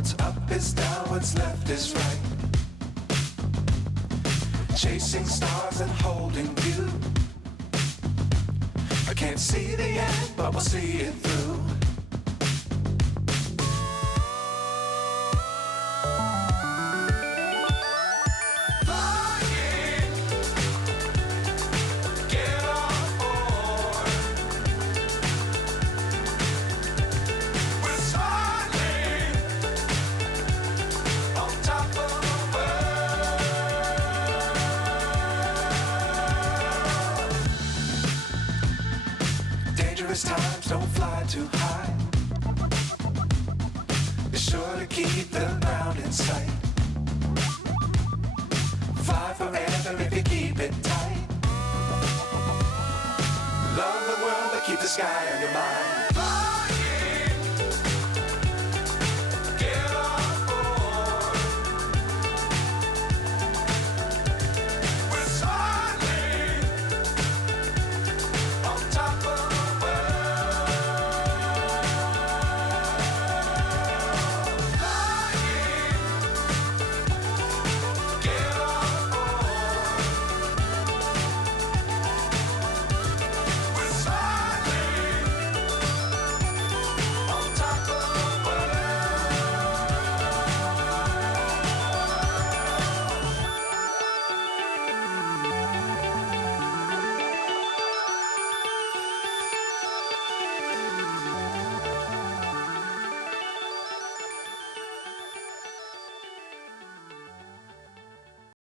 What's up is down, what's left is right. Chasing stars and holding you. I can't see the end, but we'll see it through. Dangerous times, don't fly too high. Be sure to keep the ground in sight. Fly forever if you keep it tight. Love the world, but keep the sky on your mind.